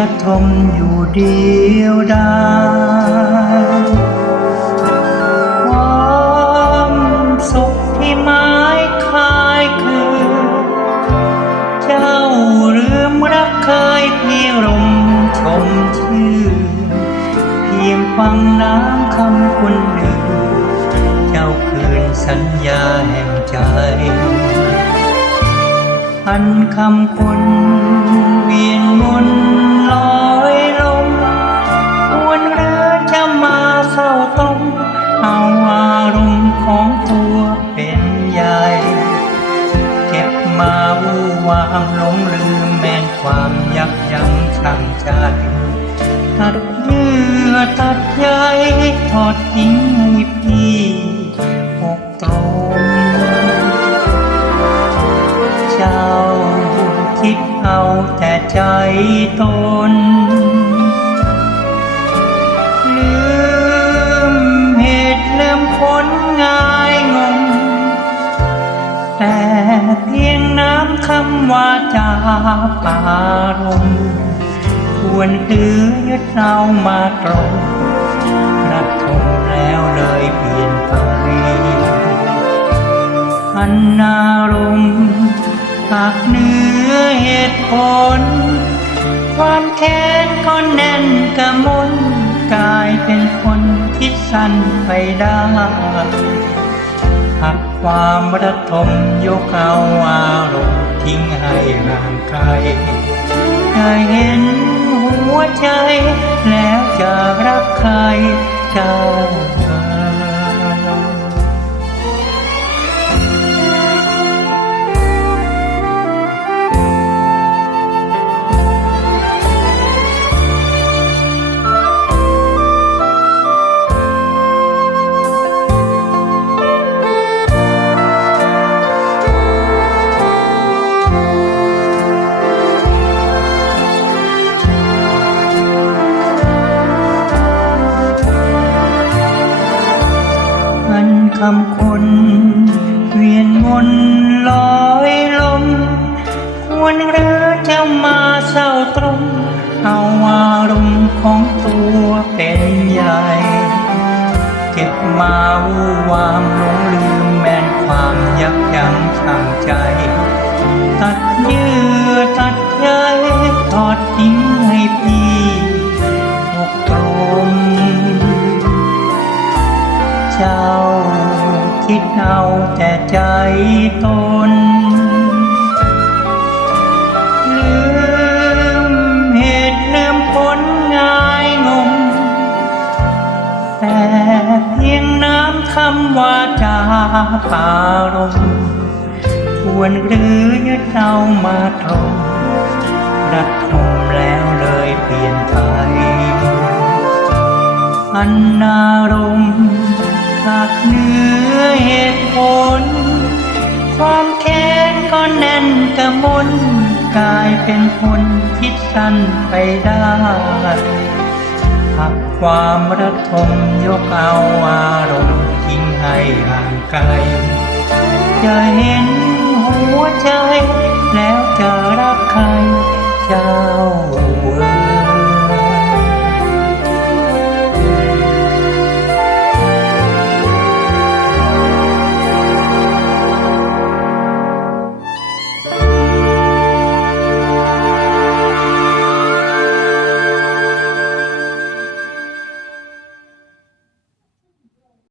จะทำอยู่เดียวดายความสุขที่หมายคายคือ เจ้าลืมรักเคยพี่รมชมชื่อ เพียงฟังน้ำคำคนหนึ่ง เจ้าคืนสัญญาแห่งใจพันคำคนเวียนมน เอาอารมณ์ของตัวเป็นใหญ่ เก็บมาวู่วามหลงลืมแม่นความยับยั้งชั่งใจตัดเยื่อตัดใยทอดทิ้งให้พี่หกตรมเจ้าคิดเอาแต่ใจตน เพียงน้ำคำว่าจาปารมควรถือยึดเรามาตรงรักทงแล้วเลยเปลี่ยนไปอันนารมณ์หากเหนือเหตุผล ความแค้นก็แน่นกระมนกลายเป็นคนคิดสั้นไปได้หัก ความระทมยกเอาอารมณ์ทิ้งให้ห่างไกลได้เห็นหัวใจแล้วจะรักใครเจ้า พันคำคน เวียนมนลอยลม ควรเรือจ้ามาเศร้าตรง เอาอารมณ์ของตัวเป็นใหญ่ เก็บมาวู่วามหลงลืมแม่นความยับยั้งชั่งใจ ตัดเยื่ เอาแต่ใจตน ลืมเหตุลืมผลง่ายงงแต่เพียงน้ำคำว่าจาปารมควรหรือยึดเอามาตรงรักทมแล้วเลยเปลี่ยนไปอันนารม ผลความแค้นก็แน่นกระมนกลายเป็นคนคิดสั้นไปได้หักความระทมยกเอาอารมณ์ทิ้งให้ห่างไกลจะเห็นหัวใจแล้วจะรักใครเจ้า